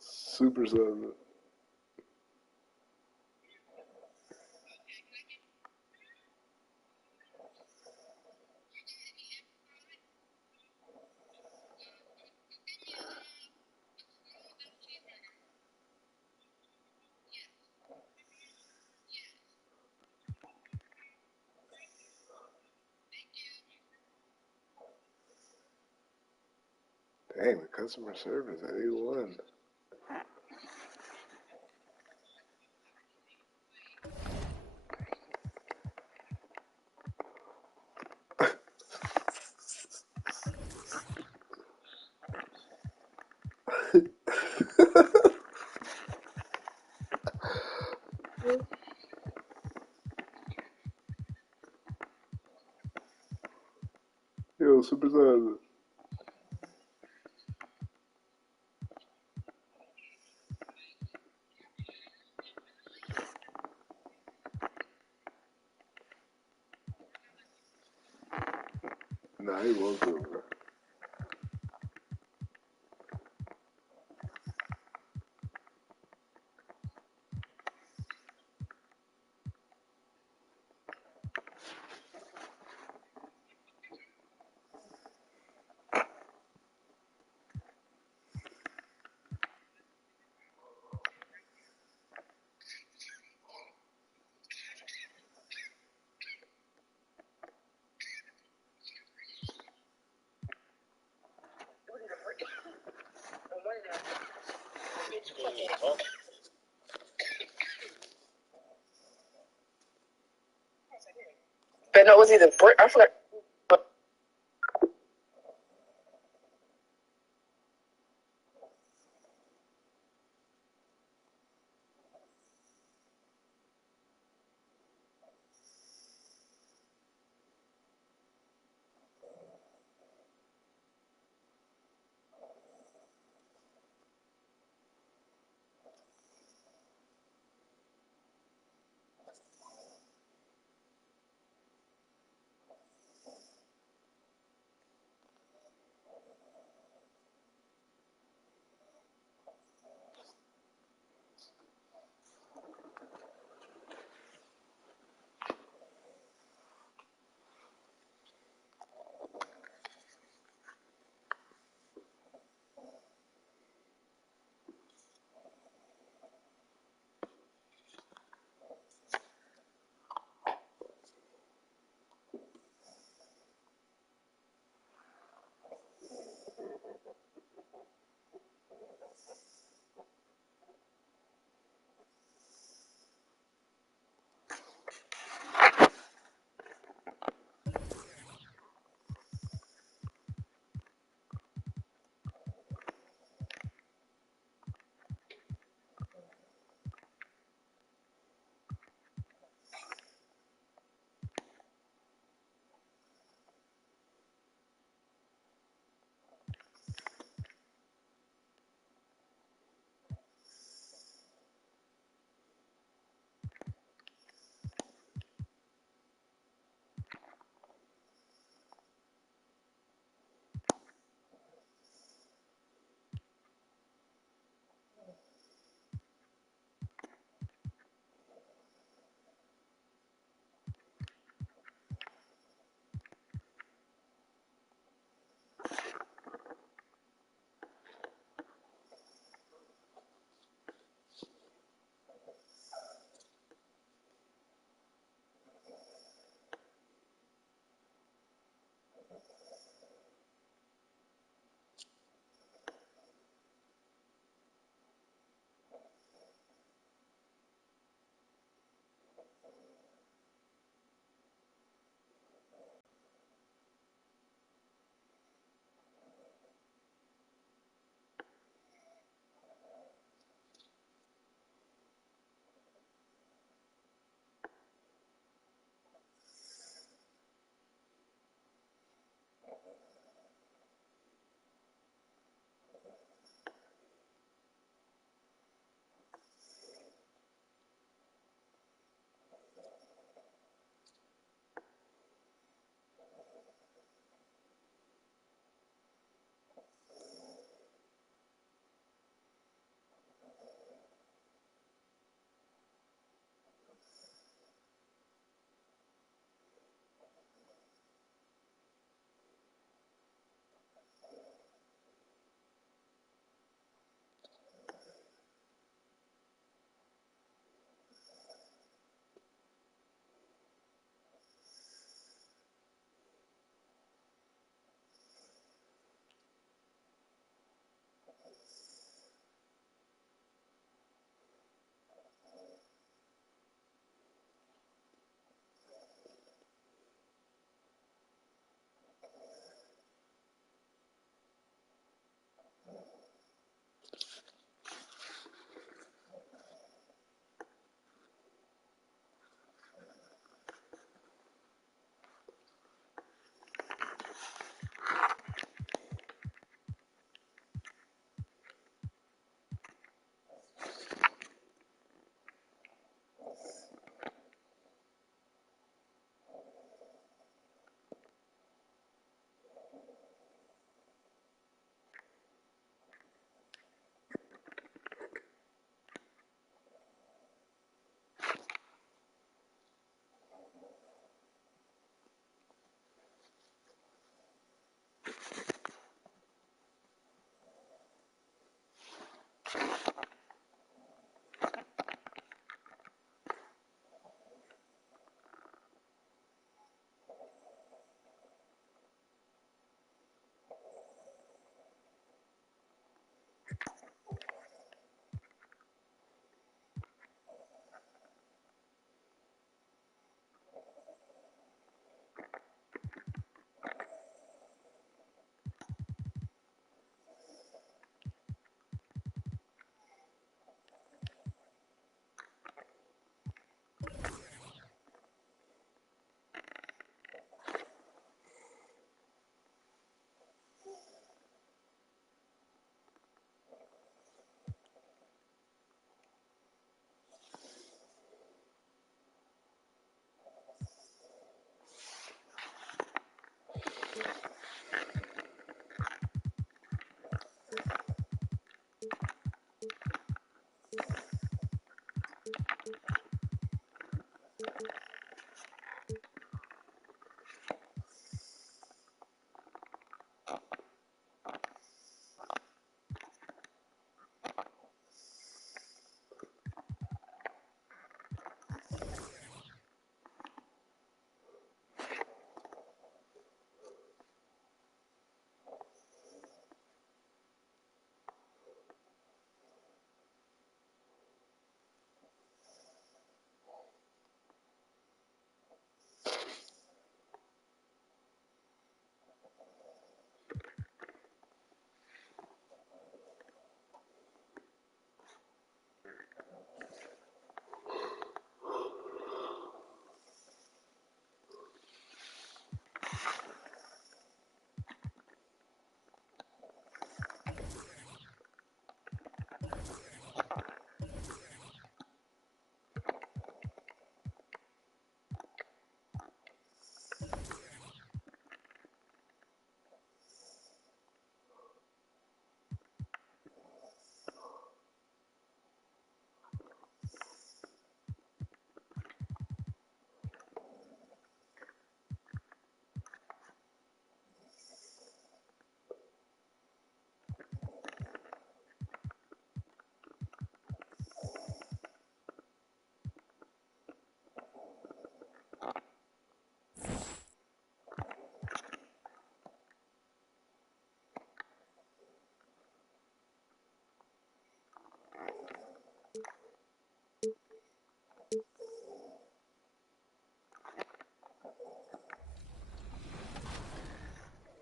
Super Sun. Dang, the customer service at A1. Yo, Super Sun. Nah, he won't do it. But no, it was either brick. I forgot.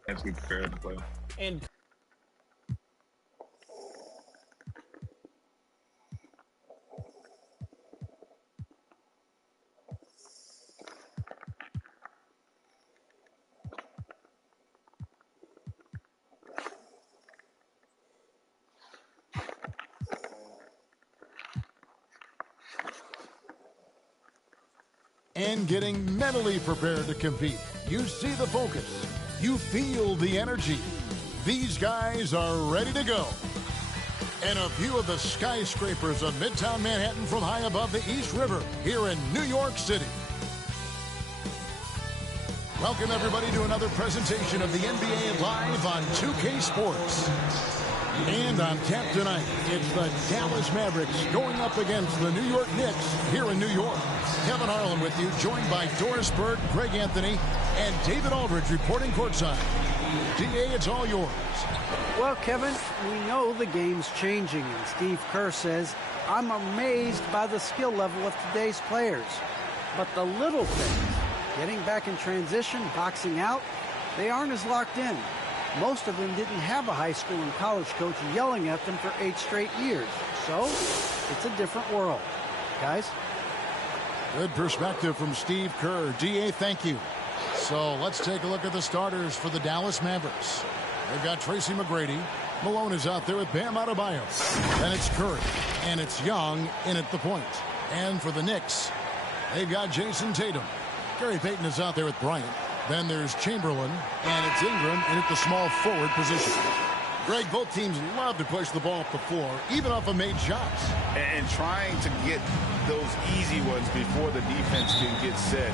Mentally prepared to play. And and getting mentally prepared to compete. You see the focus. You feel the energy. These guys are ready to go. And a view of the skyscrapers of Midtown Manhattan from high above the East River here in New York City. Welcome, everybody, to another presentation of the NBA Live on 2K Sports. And on tap tonight, it's the Dallas Mavericks going up against the New York Knicks here in New York. Kevin Harlan with you, joined by Doris Burke, Greg Anthony, and David Aldridge reporting courtside. DA, it's all yours. Well, Kevin, we know the game's changing, and Steve Kerr says, I'm amazed by the skill level of today's players. But the little things, getting back in transition, boxing out, they aren't as locked in. Most of them didn't have a high school and college coach yelling at them for 8 straight years. So, it's a different world. Guys? Good perspective from Steve Kerr. DA, thank you. So let's take a look at the starters for the Dallas Mavericks. They've got Tracy McGrady. Malone is out there with Bam Adebayo. Then it's Curry. And it's Young in at the point. And for the Knicks, they've got Jason Tatum. Gary Payton is out there with Bryant. Then there's Chamberlain. And it's Ingram in at the small forward position. Greg, both teams love to push the ball up the floor, even off of made shots. And trying to get those easy ones before the defense can get set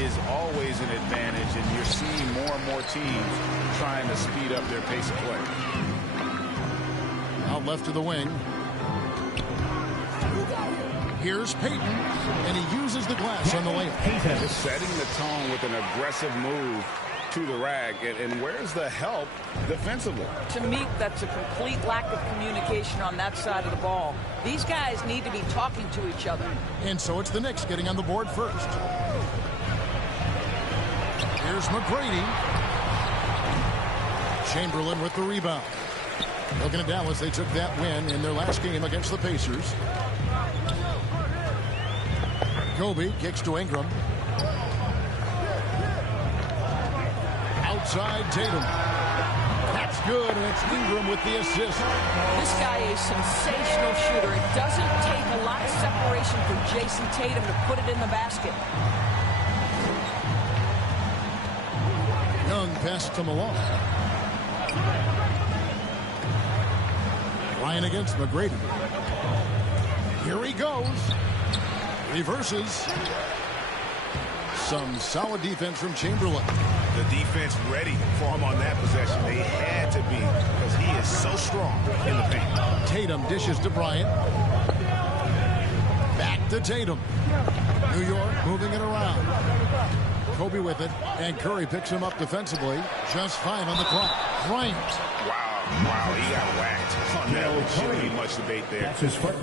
is always an advantage, and you're seeing more and more teams trying to speed up their pace of play. Out left to the wing. Here's Payton, and he uses the glass on the layup. Just setting the tone with an aggressive move to the rack, and where's the help defensively? To me, that's a complete lack of communication on that side of the ball. These guys need to be talking to each other. And so it's the Knicks getting on the board first. Here's McGrady. Chamberlain with the rebound. Looking at Dallas, they took that win in their last game against the Pacers. Kobe kicks to Ingram. Outside Tatum. That's good, and it's Ingram with the assist. This guy is a sensational shooter. It doesn't take a lot of separation for Jason Tatum to put it in the basket. Young passes to Malone. Ryan against McGrady. Here he goes. Reverses. Some solid defense from Chamberlain. The defense ready for him on that possession. They had to be, because he is so strong in the paint. Tatum dishes to Bryant. Back to Tatum. New York moving it around. Kobe with it, and Curry picks him up defensively. Just 5 on the clock. Bryant. Wow, he got whacked on that one. Shouldn't be much debate there. That's his first.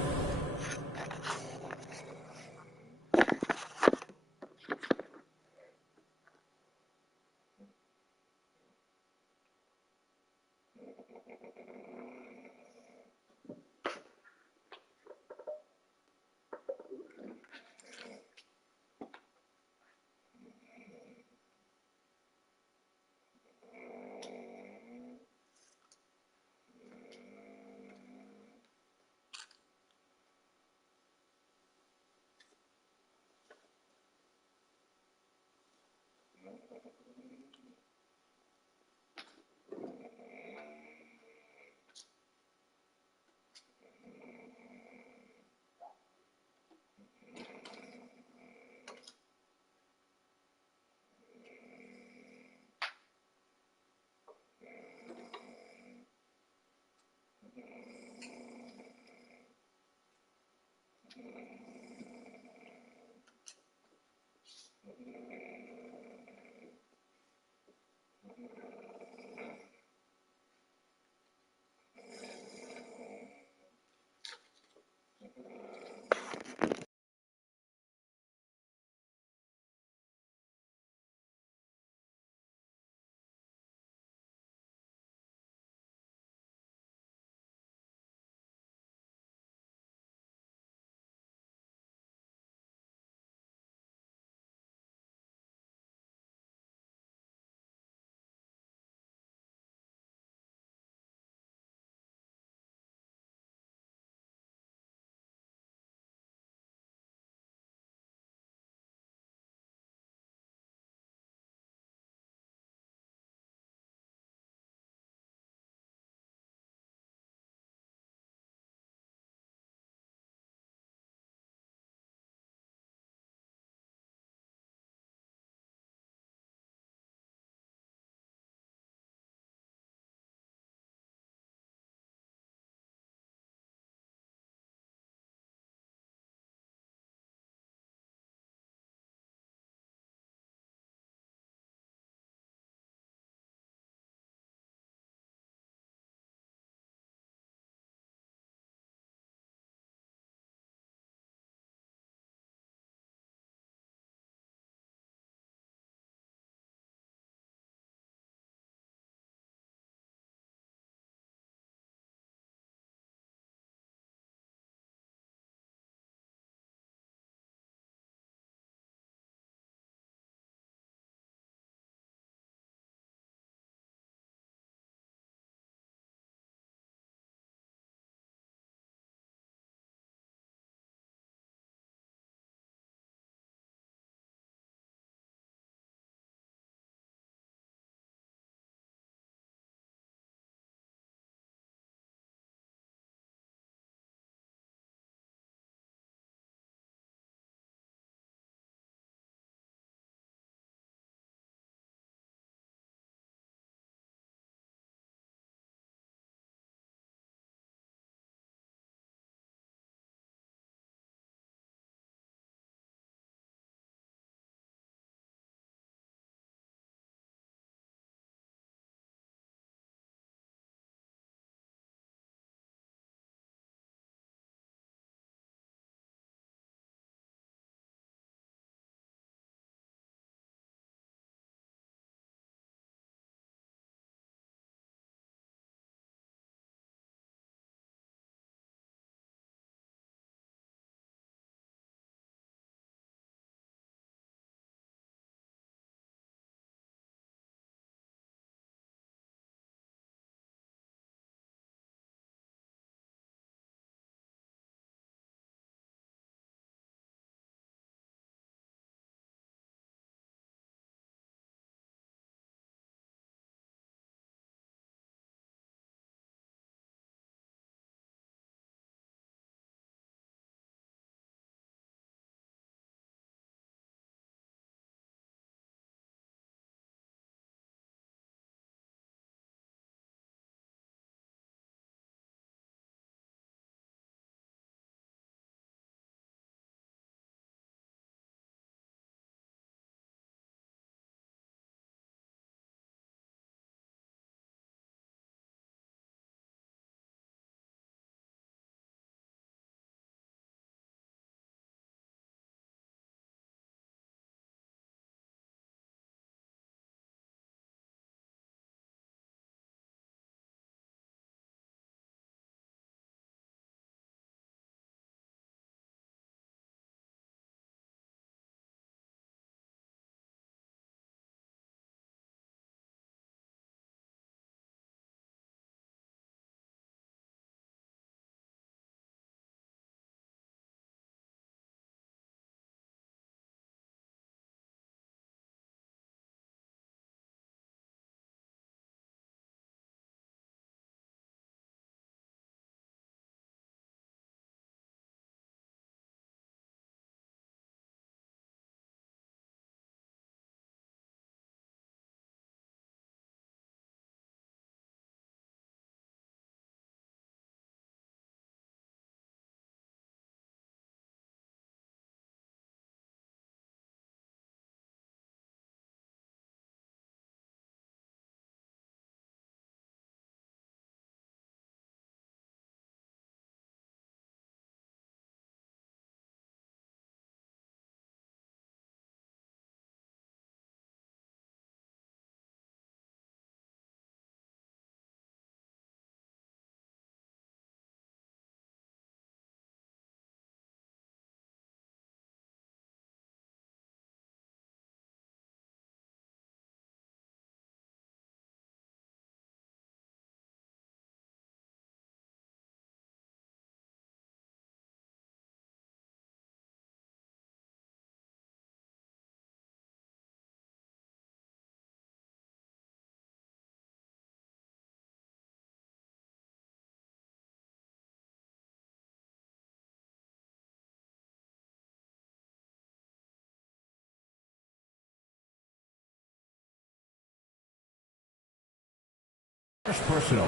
First personal.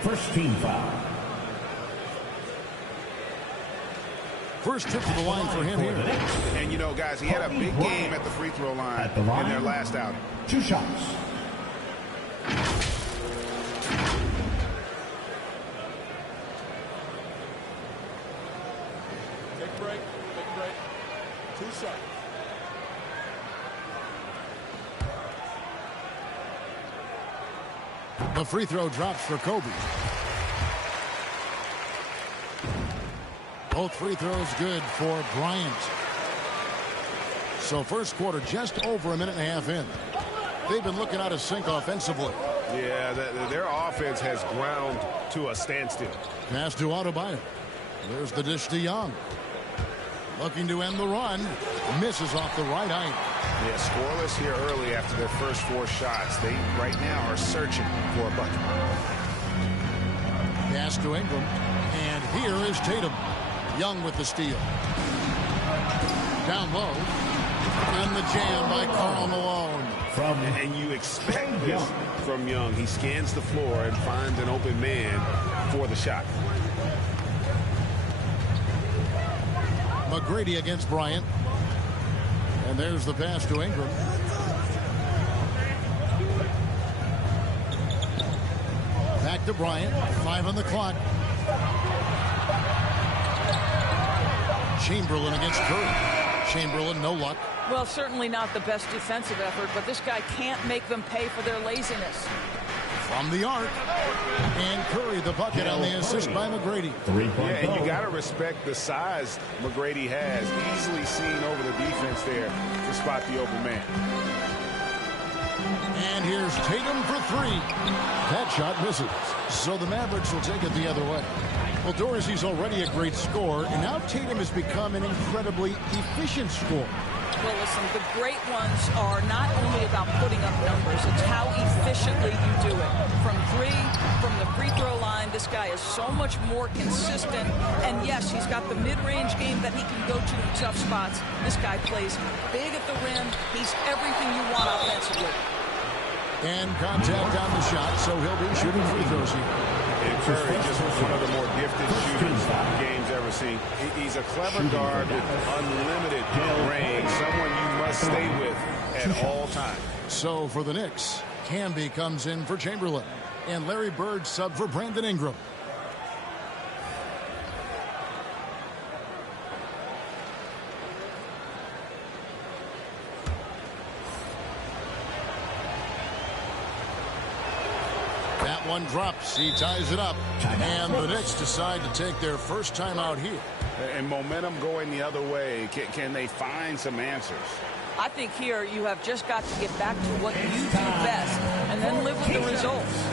First team foul. First trip to the line for him here. And, you know, guys, he had a big game at the free throw line in their last outing. 2 shots. Take a break. 2 shots. The free throw drops for Kobe. Both free throws good for Bryant. So first quarter just over a minute and a half in. They've been looking out of sync offensively. Yeah, their offense has ground to a standstill. Pass to Adebayo. There's the dish to Young. Looking to end the run. Misses off the right eye. Yeah, scoreless here early after their first 4 shots. They right now are searching for a bucket. Pass to Ingram. And here is Tatum. Young with the steal. Down low. And the jam by Karl Malone. And you expect this from Young. He scans the floor and finds an open man for the shot. McGrady against Bryant. And there's the pass to Ingram. Back to Bryant. 5 on the clock. Chamberlain against Curry. Chamberlain, no luck. Well, certainly not the best defensive effort, but this guy can't make them pay for their laziness. From the arc. And Curry the bucket on the assist by McGrady. Yeah, and you got to respect the size McGrady has. Easily seen over the defense there to spot the open man. And here's Tatum for 3. That shot misses. So the Mavericks will take it the other way. Well, Dorsey's already a great scorer, and now Tatum has become an incredibly efficient scorer. Well, listen, the great ones are not only about putting up numbers, it's how efficiently you do it. From 3, from the free throw line, this guy is so much more consistent. And yes, he's got the mid-range game that he can go to in tough spots. This guy plays big at the rim. He's everything you want offensively. And contact on the shot, so he'll be shooting free throws here. And Curry, just one of the more gifted shooters the game's ever seen. He's a clever guard with unlimited range, someone you must stay with at all times. So for the Knicks, Camby comes in for Chamberlain, and Larry Bird sub for Brandon Ingram. That one drops. He ties it up. And the Knicks decide to take their first time out here. And momentum going the other way. Can they find some answers? I think here you have just got to get back to what you do best and then live with the results.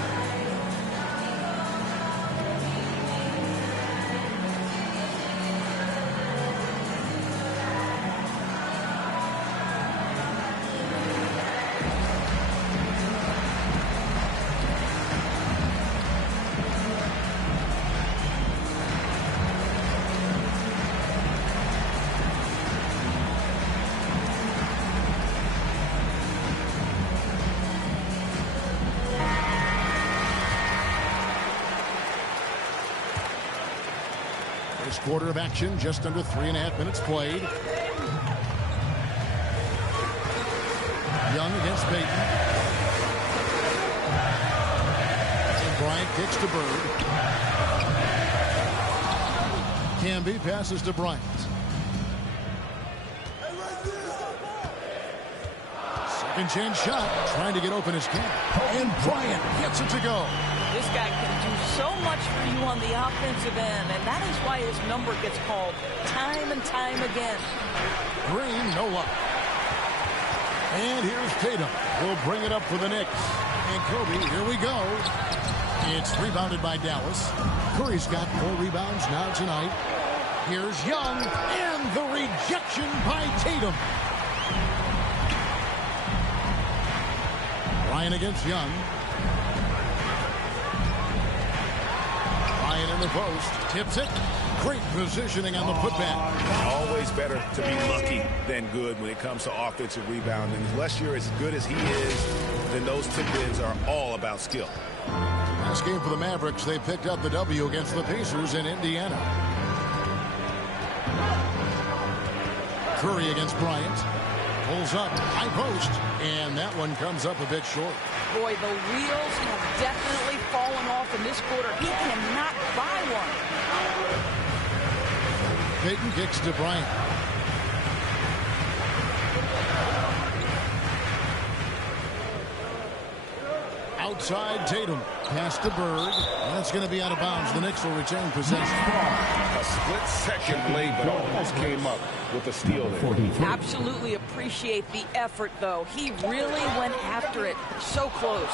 First quarter of action, just under 3.5 minutes played. Young against Payton. And Bryant kicks to Bird. Camby passes to Bryant. Second chance shot, trying to get open his can. And Bryant gets it to go. This guy can do so much for you on the offensive end, and that is why his number gets called time and time again. Green, no luck. And here's Tatum. He'll bring it up for the Knicks. And Kobe, here we go. It's rebounded by Dallas. Curry's got 4 rebounds now tonight. Here's Young, and the rejection by Tatum. Ryan against Young. Ryan in the post, tips it, Great positioning on the putback. Always better to be lucky than good when it comes to offensive rebounding. Unless you're as good as he is, then those tip-ins are all about skill. Last game for the Mavericks, they picked up the W against the Pacers in Indiana. Curry against Bryant. Pulls up, high post, and that one comes up a bit short. Boy, the wheels have definitely fallen off in this quarter. He cannot buy one. Payton kicks to Bryant. Outside Tatum. Pass to Bird. That's going to be out of bounds. The Knicks will retain possession. A split-second late, but almost came up with a steal there. Absolutely appreciate the effort, though. He really went after it. So close.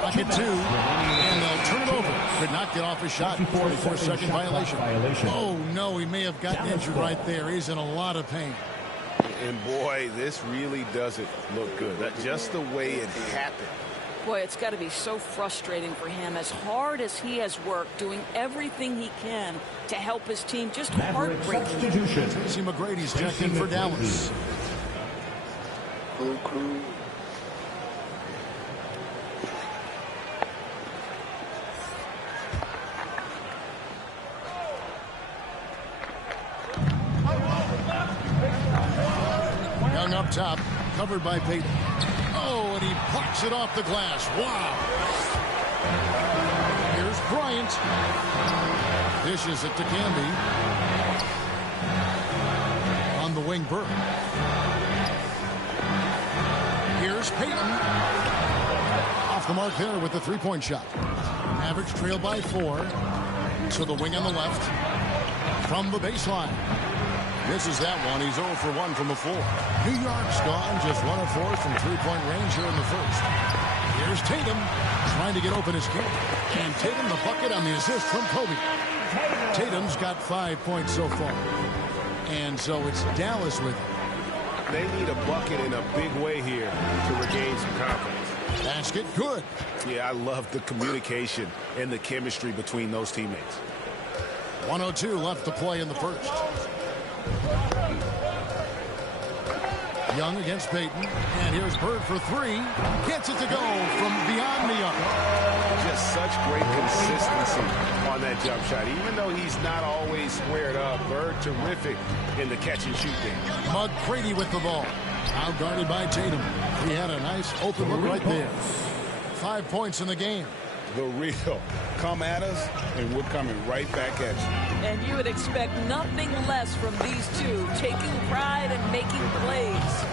Pocket 2. And they'll turn it over. Could not get off his shot. 44-second violation. Oh, no. He may have gotten injured right there. He's in a lot of pain. And, boy, this really doesn't look good. That's just the way it happened. Boy, it's got to be so frustrating for him. As hard as he has worked, doing everything he can to help his team, just heartbreaking. Tracy McGrady's checked in for Dallas. Young up top, covered by Payton. Oh, and he plucks it off the glass. Wow. Here's Bryant. Dishes it to Camby. On the wing, Burke. Here's Payton. Off the mark there with the three-point shot. Mavericks trail by 4. To the wing on the left. From the baseline. Misses that one. He's 0 for 1 from the floor. New York's gone just 1 of 4 from three-point range here in the first. Here's Tatum trying to get open his game. And Tatum the bucket on the assist from Kobe. Tatum's got 5 points so far. And so it's Dallas with him. They need a bucket in a big way here to regain some confidence. Basket good. Yeah, I love the communication and the chemistry between those teammates. 1:02 left to play in the first. Young against Payton. And here's Bird for 3. Gets it to go from beyond the arc. Just such great consistency on that jump shot. Even though he's not always squared up, Bird terrific in the catch and shoot game. McGrady with the ball. Now guarded by Tatum. He had a nice open look right there. 5 points in the game. The real. Come at us, and we're coming right back at you. And you would expect nothing less from these two, taking pride and making plays.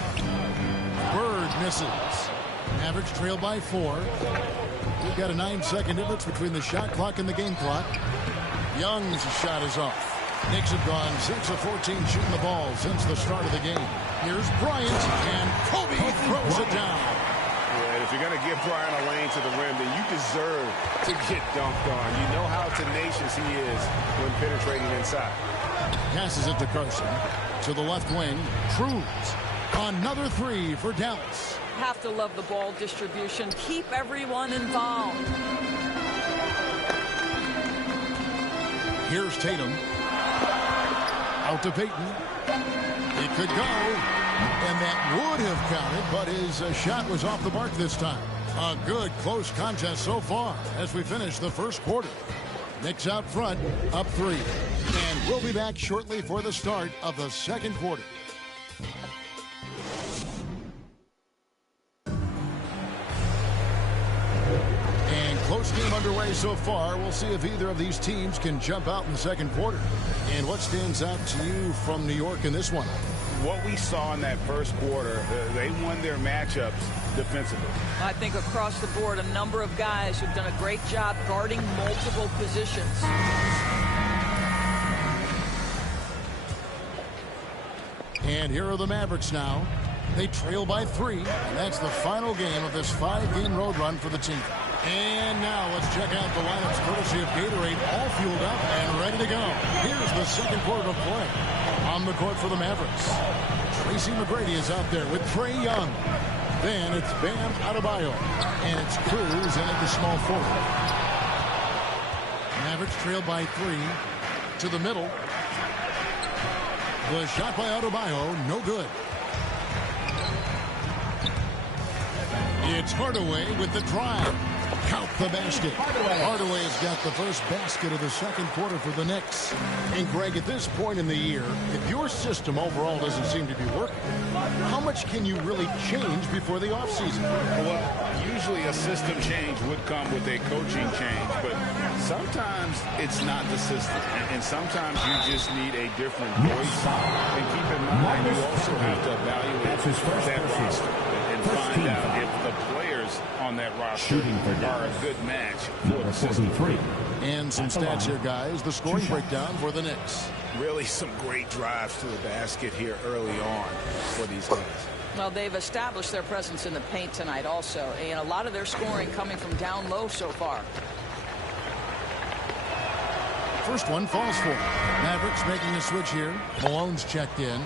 Bird misses. Mavericks trail by 4. We've got a 9-second difference between the shot clock and the game clock. Young's shot is off. Knicks have gone 6 of 14 shooting the ball since the start of the game. Here's Bryant, and Kobe throws it down. Yeah, if you're going to give Bryant a lane to the rim, then you deserve to get dunked on. You know how tenacious he is when penetrating inside. Passes it to Carson. To the left wing, Cruz. Another 3 for Dallas. Have to love the ball distribution. Keep everyone involved. Here's Tatum. Out to Payton. It could go. And that would have counted, but his shot was off the mark this time. A good close contest so far as we finish the first quarter. Knicks out front, up 3. And we'll be back shortly for the start of the second quarter. And close game underway so far. We'll see if either of these teams can jump out in the second quarter. And what stands out to you from New York in this one? What we saw in that first quarter, they won their matchups defensively. I think across the board, a number of guys who've done a great job guarding multiple positions. And here are the Mavericks now. They trail by 3, and that's the final game of this 5-game road run for the team. And now let's check out the lineups courtesy of Gatorade, all fueled up and ready to go. Here's the second quarter of play. On the court for the Mavericks, Tracy McGrady is out there with Trae Young. Then it's Bam Adebayo, and it's Cruz in at the small forward. Mavericks trail by 3. To the middle. The shot by Adebayo, no good. It's Hardaway with the drive. Count the basket. Hardaway has got the first basket of the second quarter for the Knicks. And Greg, at this point in the year, if your system overall doesn't seem to be working, how much can you really change before the offseason? Well, usually a system change would come with a coaching change, but sometimes it's not the system. And sometimes you just need a different voice. And keep in mind, you also have to evaluate that roster and find out if the players on that roster are a good match for the system. And some stats here, guys. The scoring breakdown for the Knicks. Really some great drives to the basket here early on for these guys. Well, they've established their presence in the paint tonight also, and a lot of their scoring coming from down low so far. First one falls for Mavericks making a switch here. Malone's checked in.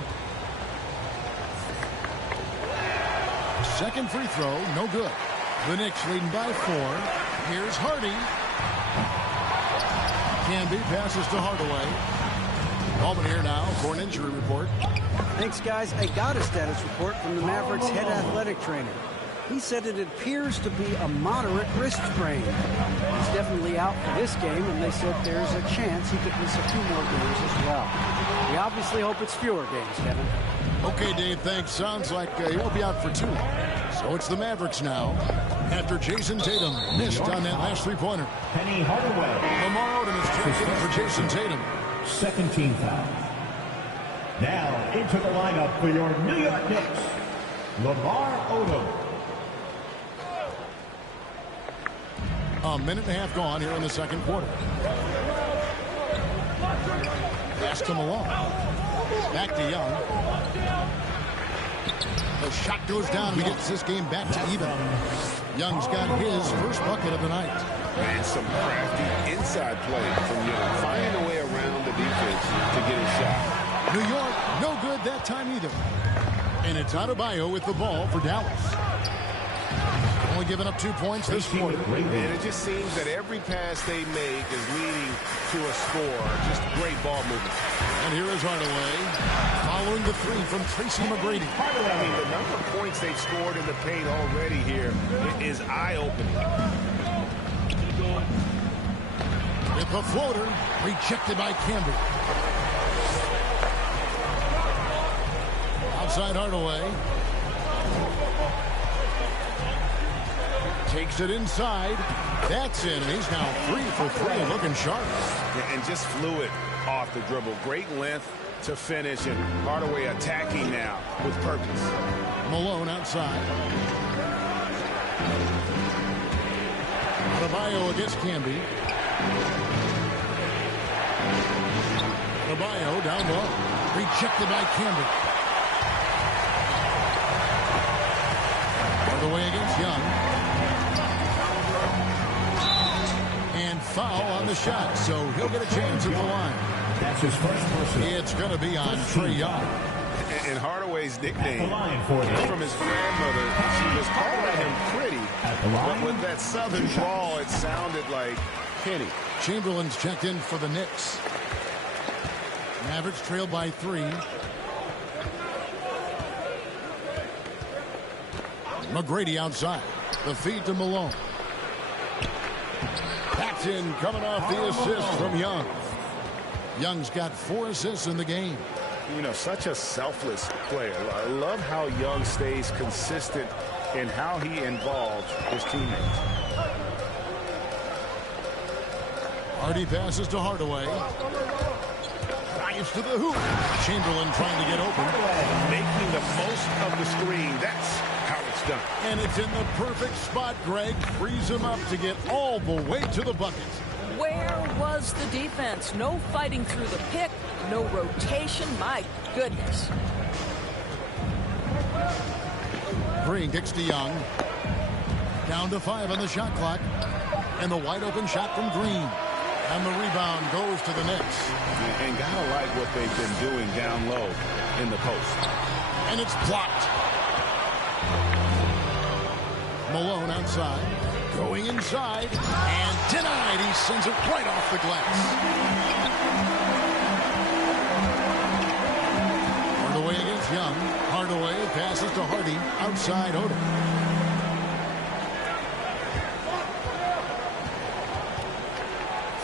Second free throw, no good. The Knicks leading by 4. Here's Hardy. Camby passes to Hardaway. Ballman here now for an injury report. Thanks, guys. I got a status report from the Mavericks head athletic trainer. He said it appears to be a moderate wrist sprain. He's definitely out for this game, and they said there's a chance he could miss a few more games as well. We obviously hope it's fewer games, Kevin. Okay, Dave, thanks. Sounds like he won't be out for too long. So it's the Mavericks now. After Jason Tatum missed on that last three-pointer. Penny Hardaway. Lamar Odom is checked in for Jason Tatum. Second team foul. Now into the lineup for your New York Knicks, Lamar Odom. A minute and a half gone here in the second quarter. Pass to Malone. Back to Young. The shot goes down and gets this game back to even. Young's got his first bucket of the night. And some crafty inside play from Young, finding a way around the defense to get his shot. New York, no good that time either. And it's Adebayo with the ball for Dallas. Only giving up 2 points this quarter. And it just seems that every pass they make is leading to a score. Just great ball movement. And here is Hardaway following the three from Tracy McGrady. I mean, the number of points they've scored in the paint already here is eye-opening. With the floater, rejected by Camby. Outside Hardaway. Takes it inside. That's in. And he's now 3 for 3, looking sharp. And just fluid off the dribble. Great length to finish, and Hardaway attacking now with purpose. Malone outside. Adebayo against Camby. Adebayo down low. Rejected by Camby. Hardaway against Young. And foul on the shot, so he'll get a chance at the line. That's his first person. It's going to be on Trae Young. And Hardaway's nickname from his grandmother, she was calling him pretty, but with that southern drawl, it sounded like Penny. Chamberlain's checked in for the Knicks. Mavericks trailed by 3. McGrady outside. The feed to Malone. Paxton coming off the assist from Young. Young's got 4 assists in the game. You know, such a selfless player. I love how Young stays consistent in how he involves his teammates. Hardy passes to Hardaway. Drives to the hoop. Chamberlain trying to get open. Making the most of the screen. That's how it's done. And it's in the perfect spot, Greg. Frees him up to get all the way to the bucket. Where was the defense? No fighting through the pick, no rotation. My goodness. Green kicks to Young. Down to 5 on the shot clock. And the wide open shot from Green. And the rebound goes to the Knicks. And gotta like what they've been doing down low in the post. And it's blocked. Malone outside. Going inside. And denied. He sends it right off the glass. Young. Hardaway passes to Hardy. Outside Odom.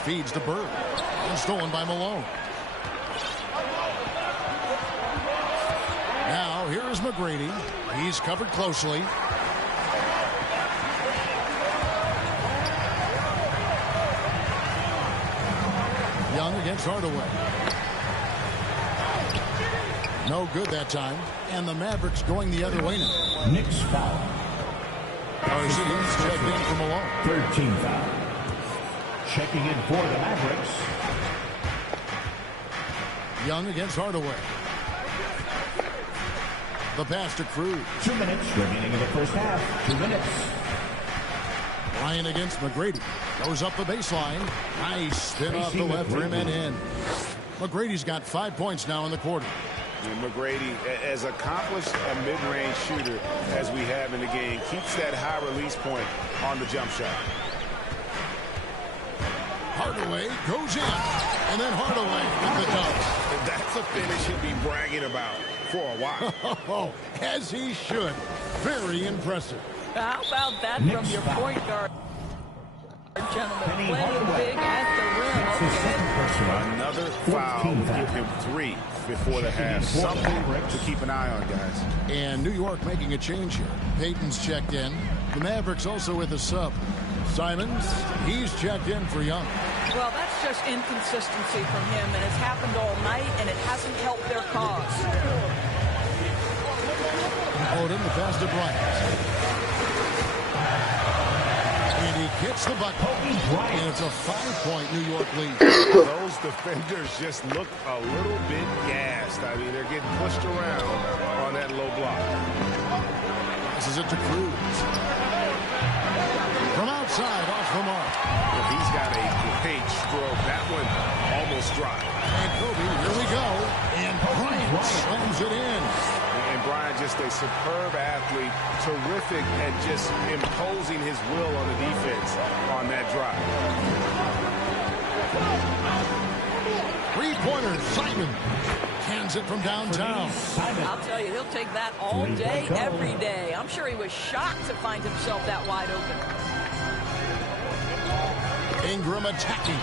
Feeds to Bird. And stolen by Malone. Now here is McGrady. He's covered closely. Young against Hardaway. No good that time. And the Mavericks going the other way now. Knicks foul. Arzi's checked in for Malone. 13 foul. Checking in for the Mavericks. Young against Hardaway. The pass to Cruz. 2 minutes remaining in the first half. 2 minutes. Ryan against McGrady. Goes up the baseline. Nice spin off the left rim and in. McGrady's got 5 points now in the quarter. And McGrady, as accomplished a mid-range shooter as we have in the game, keeps that high release point on the jump shot. Hardaway goes in. And then Hardaway with the dunk. That's a finish he'll be bragging about for a while. As he should. Very impressive. How about that from your point guard, gentlemen? Playing big at the rim. Okay. Another foul will give him 3 before the half. Something to keep an eye on, guys. And New York making a change here. Payton's checked in. The Mavericks also with a sub. Simons, he's checked in for Young. Well, that's just inconsistency from him, and it's happened all night, and it hasn't helped their cause. Odom, the pass to Bryant. And he gets the bucket. And it's a 5-point New York lead. Those defenders just look a little bit gassed. I mean, they're getting pushed around on that low block. This is it to Cruz. From outside, off the mark. Well, he's got a great stroke. That one almost dry. And Kobe, here we go. And Bryant slams it in. And Bryant, just a superb athlete, terrific at just imposing his will on the defense on that drive. Three-pointer, Simon. Hands it from downtown. I'll tell you, he'll take that all day, every day. I'm sure he was shocked to find himself that wide open. Ingram attacking.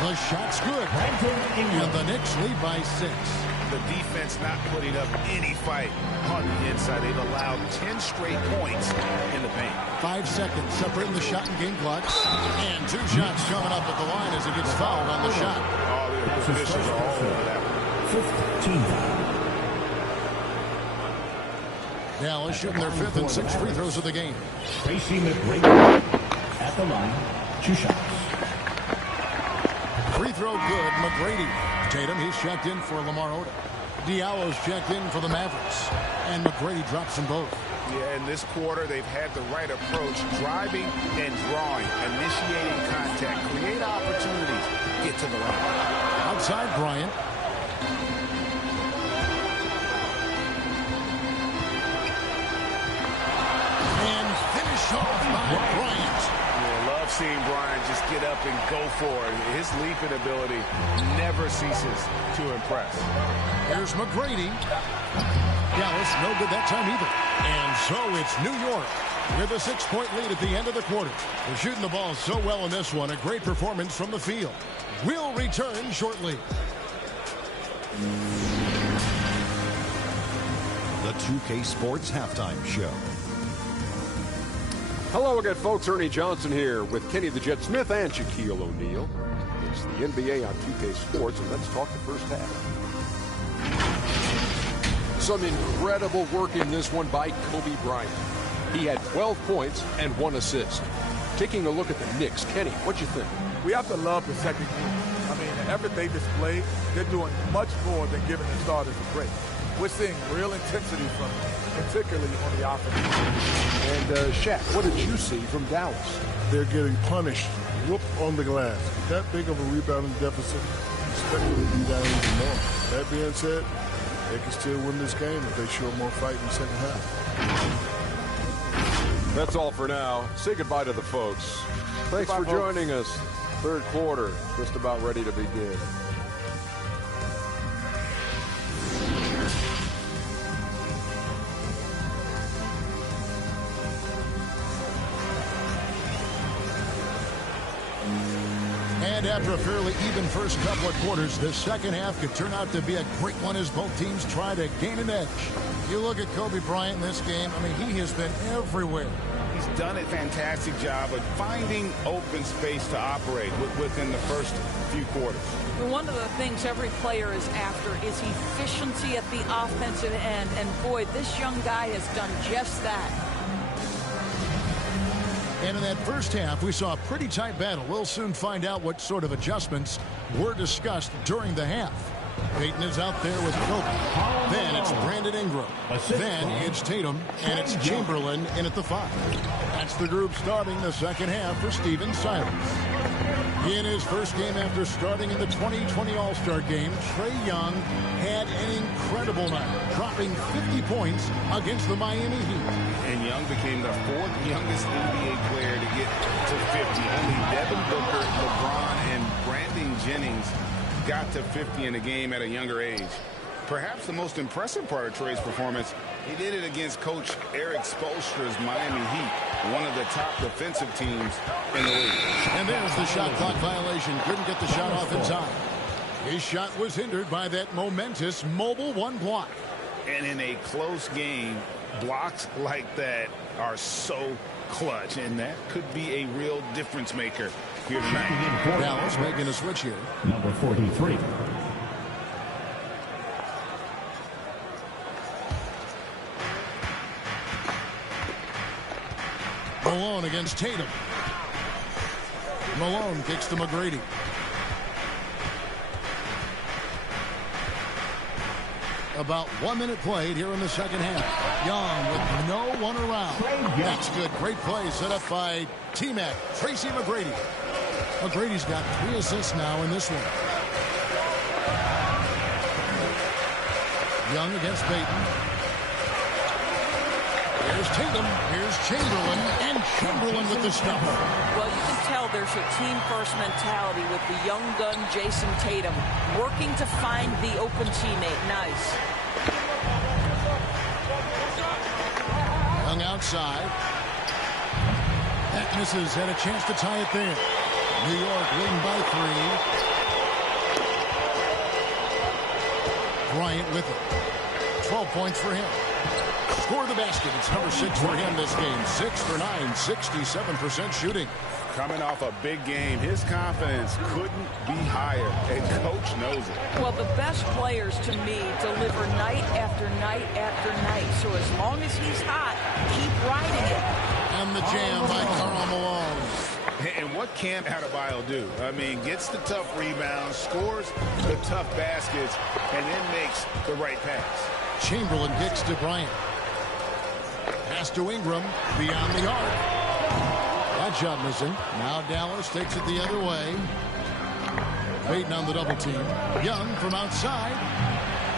The shot's good. And the Knicks lead by 6. The defense not putting up any fight on the inside. They've allowed 10 straight points in the paint. 5 seconds separating the shot and game clocks. And 2 shots coming up at the line as he gets fouled on the shot. All the officials are all over that one. 15 foul. Dallas shooting their 5th and 6th free throws of the game. Tracy McGrady at the line. 2 shots. Free throw good, McGrady. Tatum, he's checked in for Lamar Odom. Diallo's checked in for the Mavericks. And McGrady drops them both. Yeah, in this quarter, they've had the right approach, driving and drawing, initiating contact, create opportunities, get to the line. Outside Bryant. And finish off by Bryant. Yeah, love seeing Bryant just get up and go for it. His leaping ability never ceases to impress. Here's McGrady. Dallas no good that time either. And so it's New York with a 6-point lead at the end of the quarter. They're shooting the ball so well in this one. A great performance from the field. We'll return shortly. The 2K Sports Halftime Show. Hello again, folks. Ernie Johnson here with Kenny the Jet Smith and Shaquille O'Neal. It's the NBA on 2K Sports, and let's talk the first half. Some incredible work in this one by Kobe Bryant. He had 12 points and 1 assist. Taking a look at the Knicks, Kenny, what you think? We have to love the second unit. I mean, the effort they displayed, they're doing much more than giving the starters a break. We're seeing real intensity from them, particularly on the offense. And Shaq, what did you see from Dallas? They're getting punished, whooped on the glass. That big of a rebounding deficit, expect them to be down even more. That being said, they can still win this game if they show more fight in the second half. That's all for now. Say goodbye to the folks. Thanks for joining us. Third quarter, just about ready to begin. And after a fairly even first couple of quarters, the second half could turn out to be a great one as both teams try to gain an edge. You look at Kobe Bryant in this game, I mean, he has been everywhere. He's done a fantastic job of finding open space to operate within the first few quarters. One of the things every player is after is efficiency at the offensive end. And boy, this young guy has done just that. And in that first half, we saw a pretty tight battle. We'll soon find out what sort of adjustments were discussed during the half. Peyton is out there with Kobe. Then it's Brandon Ingram. Then it's Tatum. And it's Chamberlain in at the 5. That's the group starting the second half for Stephen Silas. In his first game after starting in the 2020 All-Star Game, Trae Young had an incredible night, dropping 50 points against the Miami Heat. And Young became the 4th youngest NBA player to get to 50. Only Devin Booker, LeBron, and Brandon Jennings got to 50 in a game at a younger age. Perhaps the most impressive part of Trae's performance, he did it against Coach Eric Spoelstra's Miami Heat, one of the top defensive teams in the league. And there's the shot clock violation. Couldn't get the shot off in time. His shot was hindered by that momentous mobile 1 block. And in a close game, blocks like that are so clutch, and that could be a real difference maker here tonight. Dallas making a switch here. Number 43. Malone against Tatum. Malone kicks to McGrady. About 1 minute played here in the second half. Young with no one around. That's good. Great play set up by Tmac, Tracy McGrady. McGrady's got 3 assists now in this one. Young against Peyton. Here's Tatum. Here's Chamberlain. And Chamberlain with the stuff. Well, you can tell there's a team-first mentality with the young gun Jason Tatum working to find the open teammate. Nice. Young outside. That misses. Had a chance to tie it there. New York leading by 3. Bryant with it. 12 points for him. Score the basket. It's number 6 for him this game. 6 for 9, 67% shooting. Coming off a big game, his confidence couldn't be higher, and Coach knows it. Well, the best players, to me, deliver night after night after night. So as long as he's hot, keep riding it. And the jam by Karl Malone. And what can't Adebayo do? I mean, gets the tough rebounds, scores the tough baskets, and then makes the right pass. Chamberlain kicks to Bryant. Pass to Ingram. Beyond the arc. That shot missing. Now Dallas takes it the other way. Peyton on the double team. Young from outside.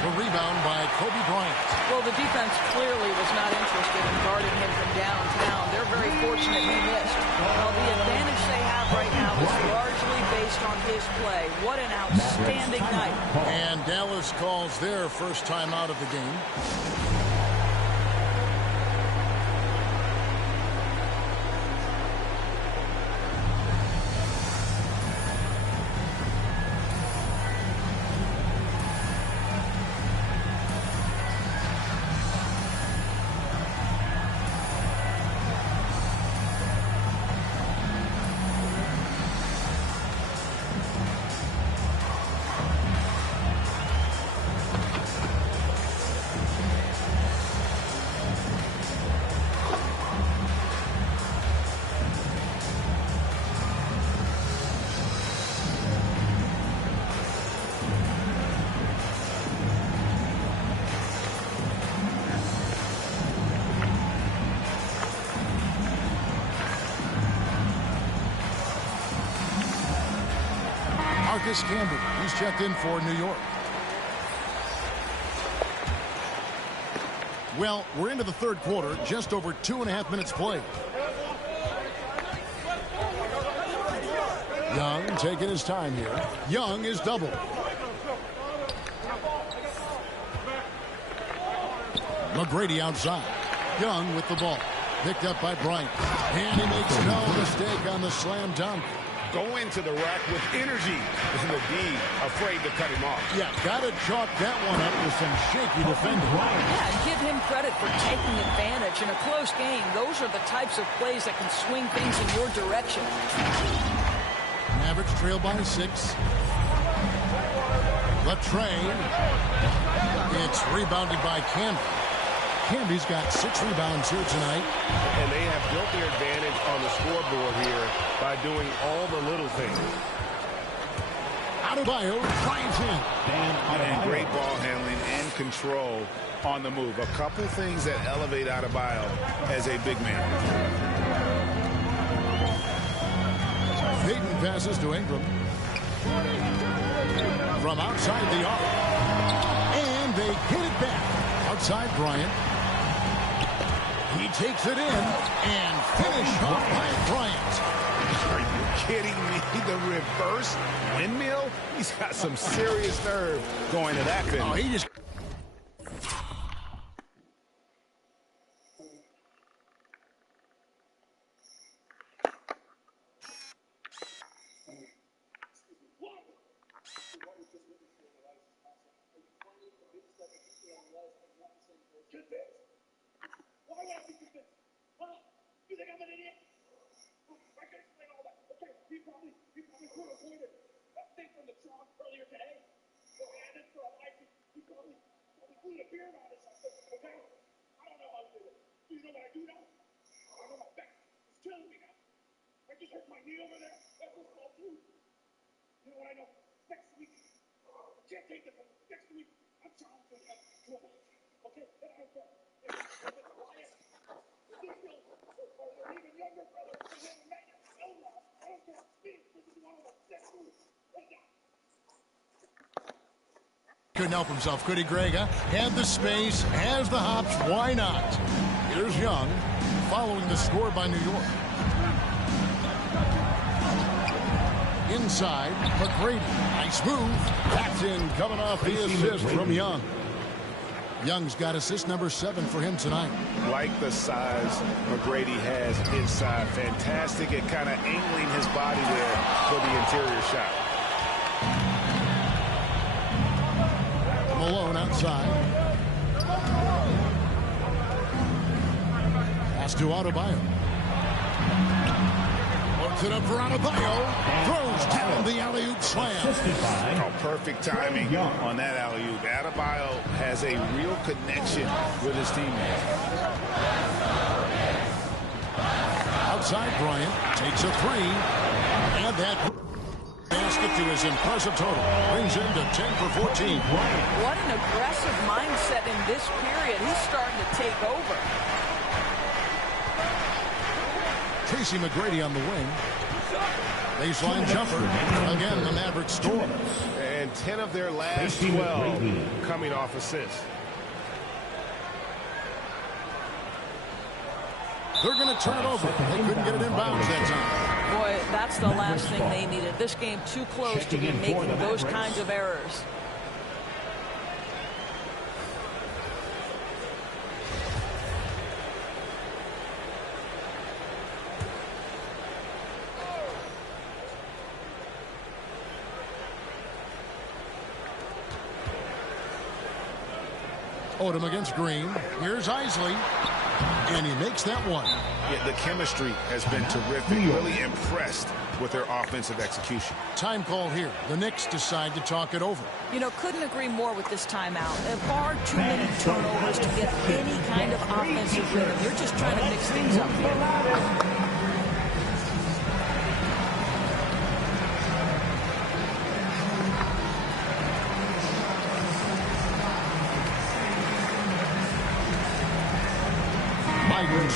The rebound by Kobe Bryant. Well, the defense clearly was not interested in guarding him from downtown. They're very fortunate he missed. Well, the advantage they have right now is largely based on his play. What an outstanding night. And Dallas calls their first time out of the game. Campbell, he's checked in for New York. Well, we're into the third quarter, just over 2.5 minutes played. Young taking his time here. Young is doubled. McGrady outside. Young with the ball. Picked up by Bryant. And he makes no mistake on the slam dunk. go into the rack with energy and the D afraid to cut him off. Yeah, got to chalk that one up with some shaky defending. Yeah, and give him credit for taking advantage in a close game. Those are the types of plays that can swing things in your direction. Mavericks trail by 6. The trae. It's rebounded by Camby. Camby's got 6 rebounds here tonight. And they have built their advantage on the scoreboard here by doing all the little things. Adebayo drives in. And great ball handling and control on the move. A couple things that elevate Adebayo as a big man. Payton passes to Ingram. From outside the arc. And they get it back. Outside Bryant. He takes it in and finish off by Bryant. Are you kidding me? The reverse windmill? He's got some serious nerve going to that finish. Oh, he just... Couldn't help himself, could he, Greg? Huh? Had the space, has the hops, why not? Here's Young, following the score by New York. Inside, McGrady, nice move. That's in, coming off the assist from Young. Young's got assist number 7 for him tonight. Like the size McGrady has inside. Fantastic at kind of angling his body there for the interior shot. Malone outside. Pass to Adebayo. Puts it up for Adebayo. Throws down the alley-oop slam. Oh, perfect timing on that alley-oop. Adebayo has a real connection with his teammates. Outside Bryant takes a 3. And that basket to his impressive total brings him to 10 for 14. What an aggressive mindset in this period. He's starting to take over. Tracy McGrady on the wing. Baseline jumper. Again, the Mavericks score. And 10 of their last 12 coming off assists. They're going to turn it over. They couldn't get it in bounds that time. Boy, that's the last thing they needed. This game too close to be making those kinds of errors. Odom against Green. Here's Isley. And he makes that one. Yeah, the chemistry has been terrific. Really impressed with their offensive execution. Time call here. The Knicks decide to talk it over. You know, couldn't agree more with this timeout. Far too many turnovers to get any kind of offensive rhythm. You're just trying to mix things up here.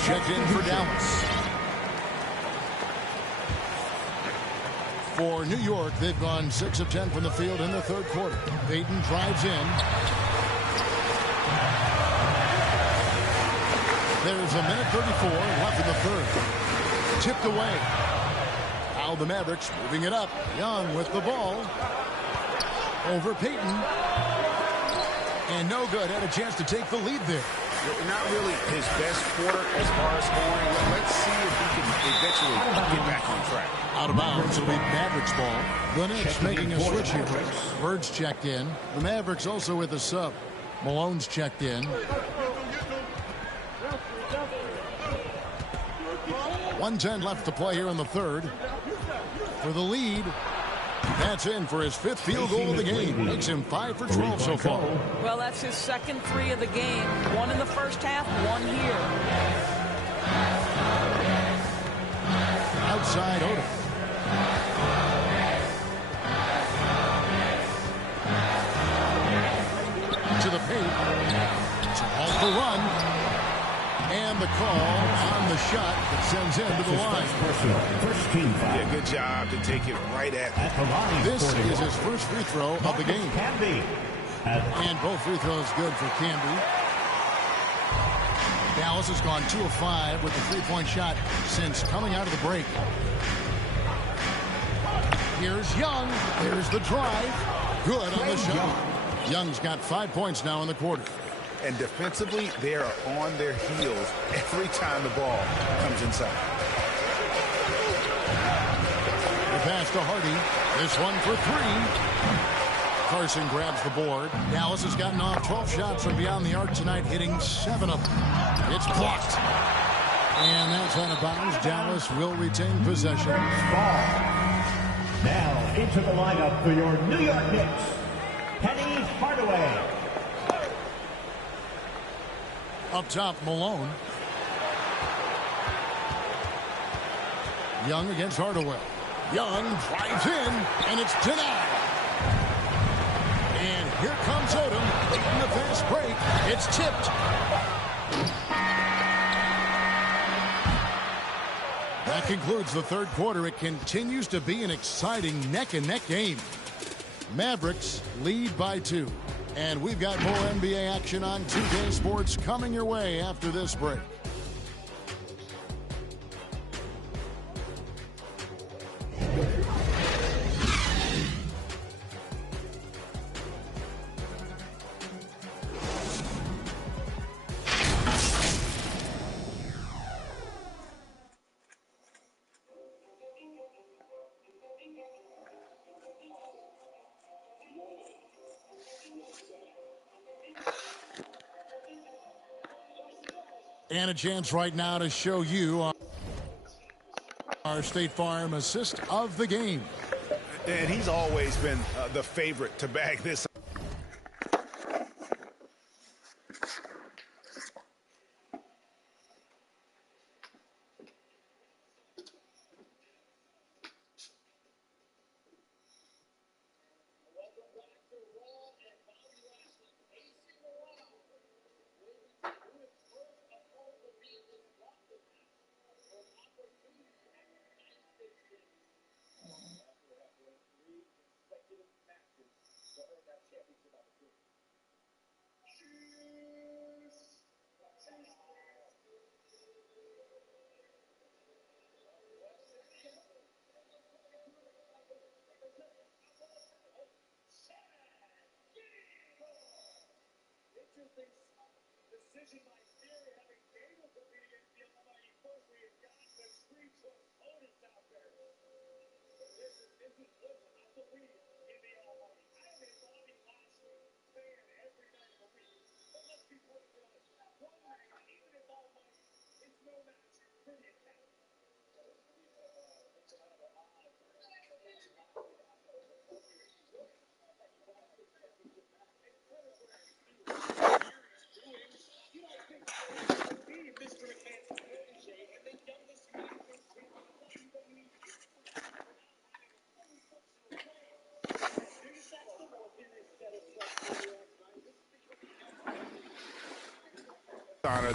Checked in for Dallas. For New York, they've gone 6 of 10 from the field in the third quarter. Payton drives in. There's a minute 34 left in the third. Tipped away. Now the Mavericks moving it up. Young with the ball. Over Payton. And no good. Had a chance to take the lead there. Not really his best quarter as far as scoring. Let's see if he can eventually get back on track. Out of bounds, it'll be Mavericks ball. The Knicks making a switch here. Bird's checked in. The Mavericks also with a sub. Malone's checked in. 1:10 left to play here in the third. For the lead. That's in for his 5th field goal of the game. Makes him 5 for 12 so far. Well, that's his second 3 of the game. 1 in the first half, 1 here. Outside Odom. To the paint. To halt the run. And the call on the shot that sends him to the line. Yeah, good job to take it right at the line. This is his first free throw of the game. And both free throws good for Camby. Dallas has gone 2 of 5 with the three-point shot since coming out of the break. Here's Young. There's the drive. Good on the shot. Young's got 5 points now in the quarter. And defensively, they are on their heels every time the ball comes inside. The pass to Hardy. This one for 3. Carson grabs the board. Dallas has gotten off 12 shots from beyond the arc tonight, hitting 7 of them. It's blocked. And that's out of bounds. Dallas will retain possession. Now into the lineup for your New York Knicks, Penny Hardaway. Up top, Malone. Young against Hardaway. Young drives in, and it's denied. And here comes Odom, making the fast break. It's tipped. That concludes the third quarter. It continues to be an exciting neck-and-neck game. Mavericks lead by 2. And we've got more NBA action on 2K Sports coming your way after this break. And a chance right now to show you our State Farm assist of the game. And he's always been the favorite to bag this.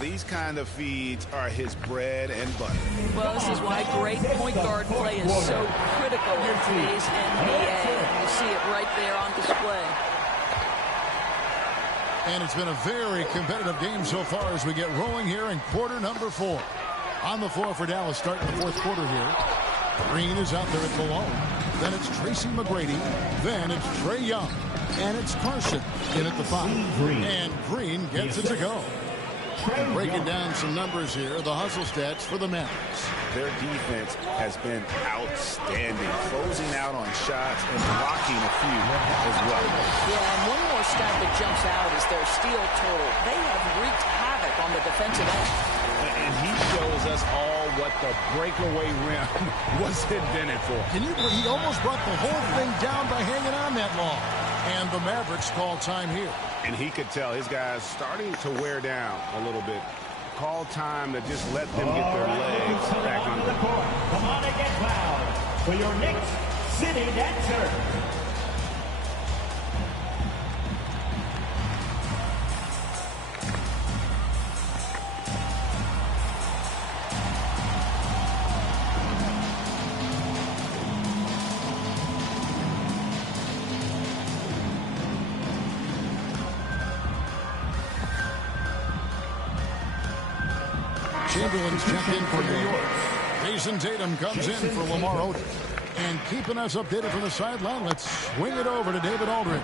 These kind of feeds are his bread and butter. Well, this is why great point guard play is so critical in today's NBA. You see it right there on display. And it's been a very competitive game so far as we get rolling here in quarter number 4. On the floor for Dallas starting the fourth quarter here. Green is out there at Malone. Then it's Tracy McGrady. Then it's Trae Young. And it's Carson in at the 5. And Green gets it to go. And breaking down some numbers here, the hustle stats for the Mavs. Their defense has been outstanding, closing out on shots and blocking a few as well. Yeah, and one more stat that jumps out is their steal total. They have wreaked havoc on the defensive end. And he shows us all what the breakaway rim was invented for. He almost brought the whole thing down by hanging on that long. And the Mavericks call time here. And he could tell his guys starting to wear down a little bit. Call time to just let them get their legs back on the court. Come on and get fouled for your Knicks City Dancer. Chamberlain's checked in for New York. Jason Tatum comes in for Lamar Odom. And keeping us updated from the sideline, let's swing it over to David Aldridge.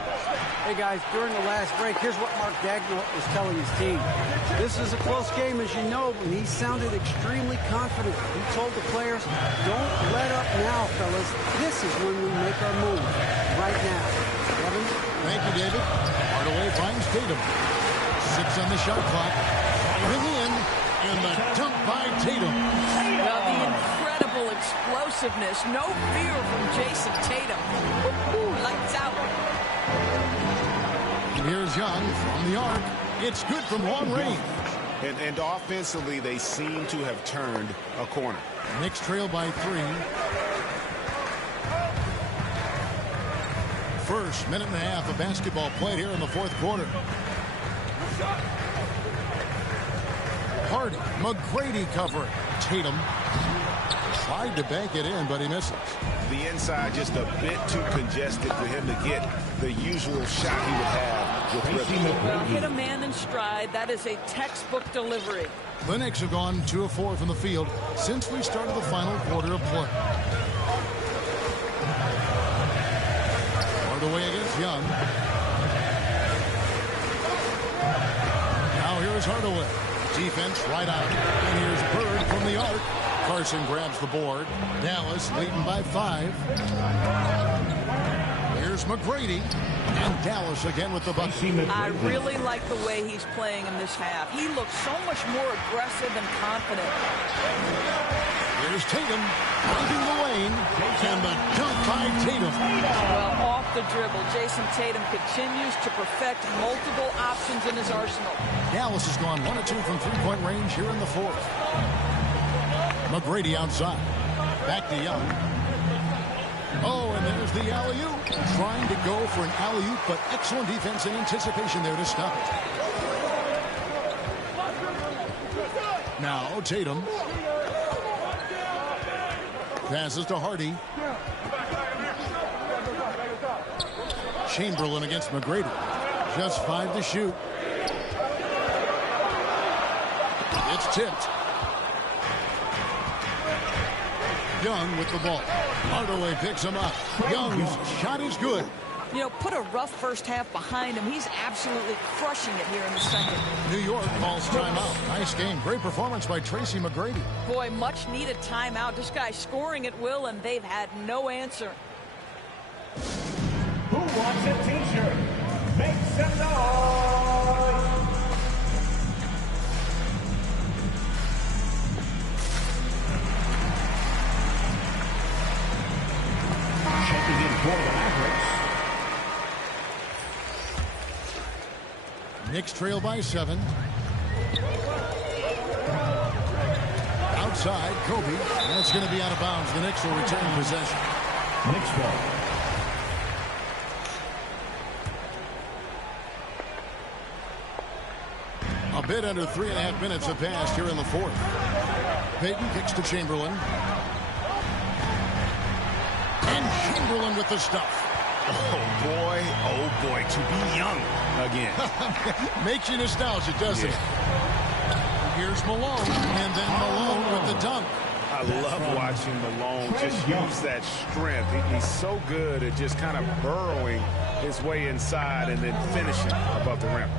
Hey, guys, during the last break, here's what Mark Dagnall was telling his team. This is a close game, as you know, and he sounded extremely confident. He told the players, don't let up now, fellas. This is when we make our move. Right now. Kevin? Thank you, David. Hardaway finds Tatum. 6 on the shot clock. Diving in. And the dunk by Tatum. Now the incredible explosiveness. No fear from Jason Tatum. Woo-hoo, lights out. And here's Young from the arc. It's good from long range. And offensively, they seem to have turned a corner. Knicks trail by 3. First minute and a half of basketball played here in the fourth quarter. Hardy, McGrady covering. Tatum tried to bank it in, but he misses. The inside just a bit too congested for him to get the usual shot he would have with rhythm. Hit a man in stride. That is a textbook delivery. The Knicks have gone 2 of 4 from the field since we started the final quarter of play. Hardaway against Young. Now here's Hardaway. Defense right out. And here's Bird from the arc. Carson grabs the board. Dallas leading by 5. Here's McGrady. And Dallas again with the bucket. I really like the way he's playing in this half. He looks so much more aggressive and confident. Here's Tatum finding the lane. And the dunk by Tatum. Well, off the dribble, Jason Tatum continues to perfect multiple options in his arsenal. Dallas has gone 1 of 2 from three-point range here in the fourth. McGrady outside. Back to Young. Oh, and there's the alley-oop. Trying to go for an alley-oop, but excellent defense and anticipation there to stop it. Now Tatum. Passes to Hardy. Chamberlain against McGrady. Just 5 to shoot. It's tipped. Young with the ball. Hardaway picks him up. Young's shot is good. You know, put a rough first half behind him. He's absolutely crushing it here in the second. New York calls timeout. Nice game. Great performance by Tracy McGrady. Boy, much needed timeout. This guy's scoring at will, and they've had no answer. Who wants a t-shirt? Make some noise! Checking in for the Mavericks. Knicks trail by 7. Outside, Kobe. And it's going to be out of bounds. The Knicks will return possession. Knicks ball. A bit under 3.5 minutes have passed here in the fourth. Payton kicks to Chamberlain. And Chamberlain with the stuff. Oh boy, to be young again. Makes you nostalgic, doesn't it? Here's Malone, and then Malone with the dunk. I love watching Malone just use that strength. He's so good at just kind of burrowing his way inside and then finishing above the rim.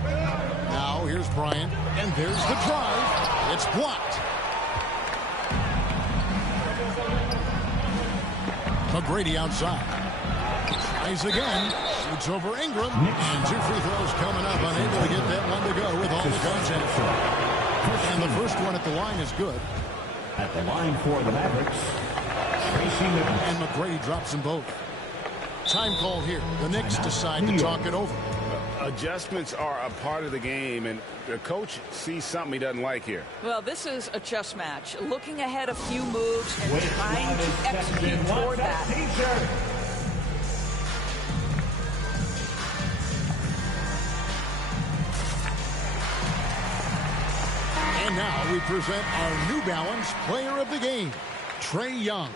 Now here's Bryant, and there's the drive. It's blocked. McGrady outside. Tries again. Shoots over Ingram. And 2 free throws coming up. Unable to get that one to go with all the contact. And the first one at the line is good. At the line for the Mavericks, and McGrady drops them both. Time call here. The Knicks decide to talk it over. Adjustments are a part of the game, and the coach sees something he doesn't like here. Well, this is a chess match. Looking ahead a few moves and trying to execute toward that. And now we present our New Balance Player of the Game, Trae Young.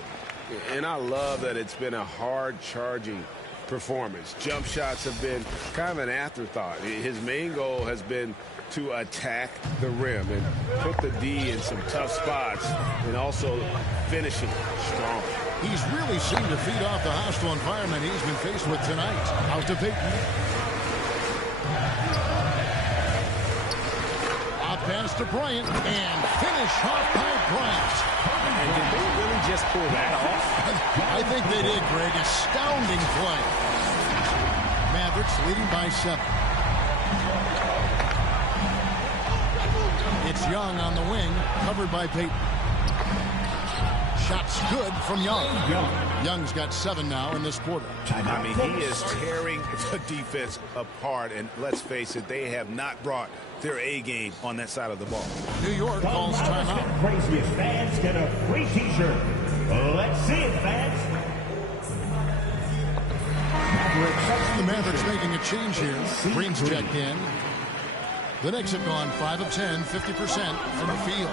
And I love that it's been a hard-charging performance. Jump shots have been kind of an afterthought. His main goal has been to attack the rim and put the D in some tough spots and also finishing strong. He's really seemed to feed off the hostile environment he's been faced with tonight. Out to Payton. Up pass to Bryant and finish off by Bryant. And did they really just pull that off? I think they did, Greg. Astounding play. Mavericks leading by 7. It's Young on the wing, covered by Payton. Shots good from Young. Young's got 7 now in this quarter. I mean, he is tearing the defense apart, and let's face it, they have not brought their A game on that side of the ball. New York calls timeout. Craziest fans get a free t-shirt. Let's see it, fans. The Mavericks making a change here. Green's checked in. The Knicks have gone 5 of 10, 50% from the field.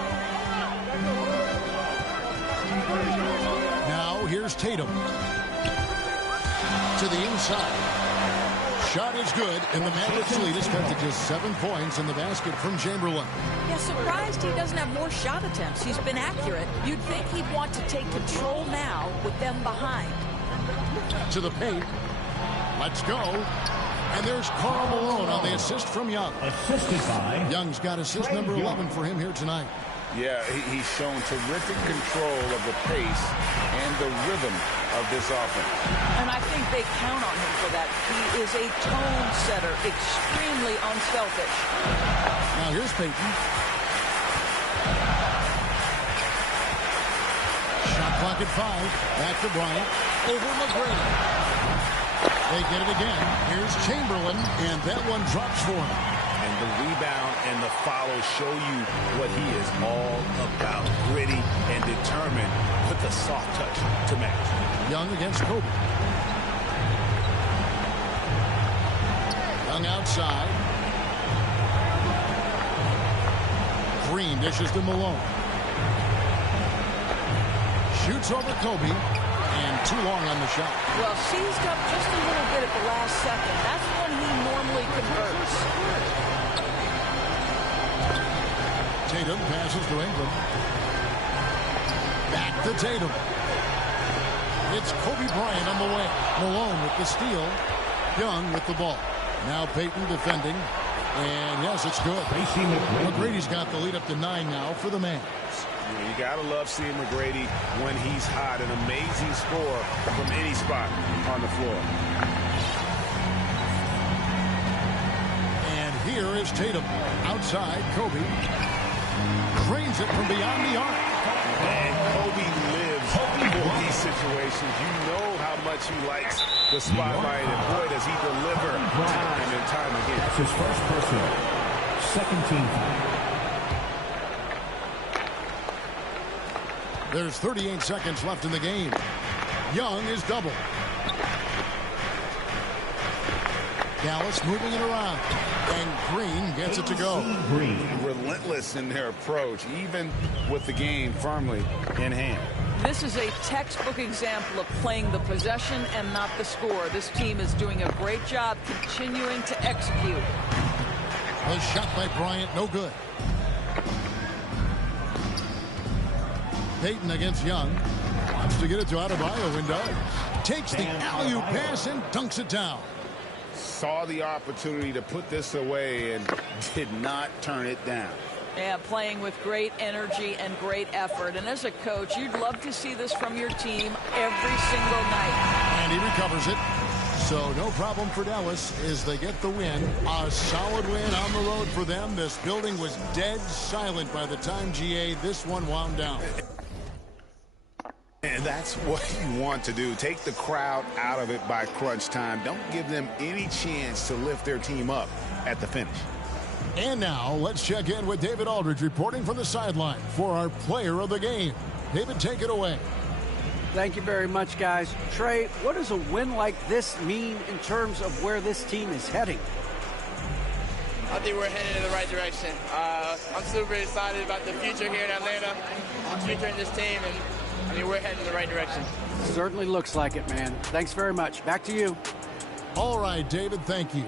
Now here's Tatum. To the inside. Shot is good, and the Mavericks lead is cut to just 7 points in the basket from Chamberlain. Yeah, surprised he doesn't have more shot attempts. He's been accurate. You'd think he'd want to take control now with them behind. To the paint. Let's go. And there's Karl Malone on the assist from Young. Assisted by Young's got assist number 11 for him here tonight. Yeah, he's shown terrific control of the pace and the rhythm of this offense. And I think they count on him for that. He is a tone setter, extremely unselfish. Now here's Payton. Shot clock at 5. Back to Bryant. Over McGrady. They get it again. Here's Chamberlain, and that one drops for him. And the rebound and the follow show you what he is all about. Gritty and determined with the soft touch to match. Young against Kobe. Young outside. Green dishes to Malone. Shoots over Kobe. And too long on the shot. Well, seized up just a little bit at the last second. That's when he normally converts. Tatum passes to Ingram. Back to Tatum. It's Kobe Bryant on the way. Malone with the steal. Young with the ball. Now Payton defending. And yes, it's good. McGrady's got the lead up to 9 now for the Mavs. You got to love seeing McGrady when he's hot. An amazing score from any spot on the floor. And here is Tatum. Outside, Kobe. Cranes it from beyond the arc. And Kobe lives for these situations. You know how much he likes the spotlight. And boy, does he deliver time and time again. That's his first personal. Second team foul. There's 38 seconds left in the game. Young is double. Dallas moving it around. And Green gets it to go. Relentless in their approach, even with the game firmly in hand. This is a textbook example of playing the possession and not the score. This team is doing a great job continuing to execute. A shot by Bryant, no good. Payton against Young. Wants to get it to Adebayo and does. Takes the alley-oop pass and dunks it down. saw the opportunity to put this away and did not turn it down. Yeah, playing with great energy and great effort. And as a coach, you'd love to see this from your team every single night. And he recovers it. So no problem for Dallas as they get the win. A solid win on the road for them. This building was dead silent by the time, GA, this one wound down. And that's what you want to do. Take the crowd out of it by crunch time. Don't give them any chance to lift their team up at the finish. And now let's check in with David Aldridge reporting from the sideline for our player of the game. David, take it away. Thank you very much, guys. Trae, what does a win like this mean in terms of where this team is heading? I think we're headed in the right direction. I'm super excited about the future here in Atlanta, the future in this team, and I mean, we're heading in the right direction. Certainly looks like it, man. Thanks very much. Back to you. All right, David, thank you.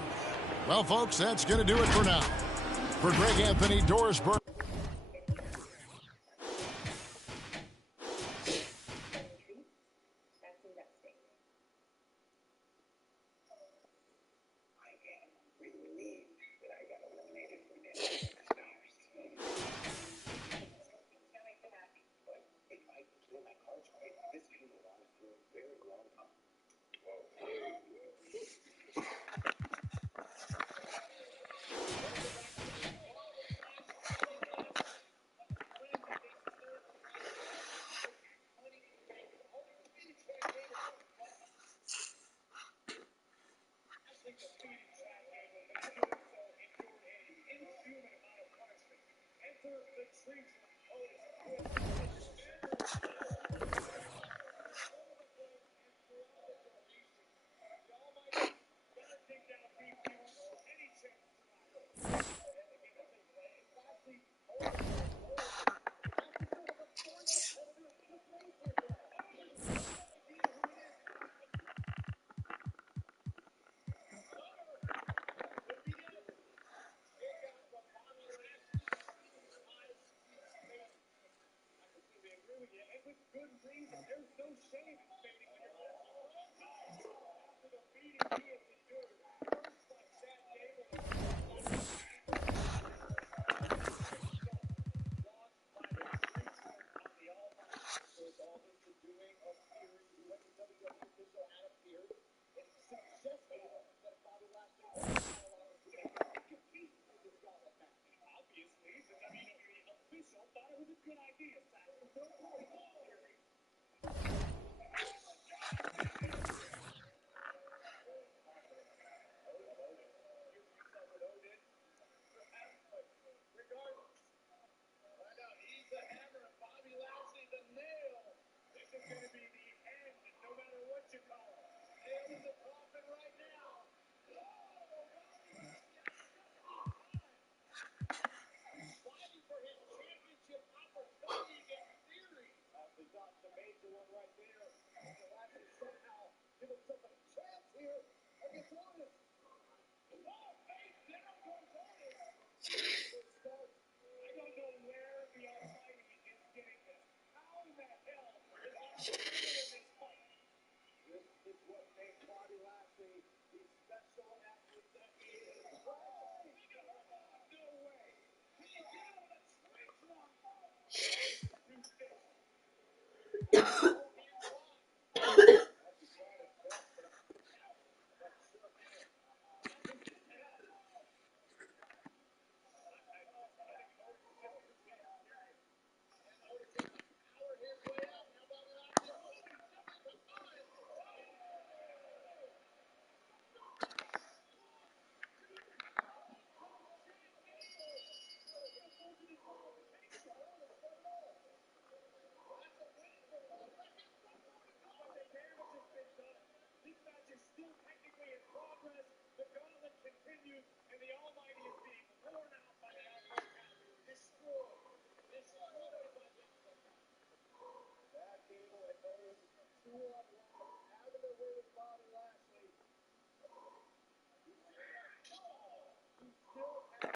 Well, folks, that's going to do it for now. For Greg Anthony, Doris Burke. Give himself a chance here against Warriors.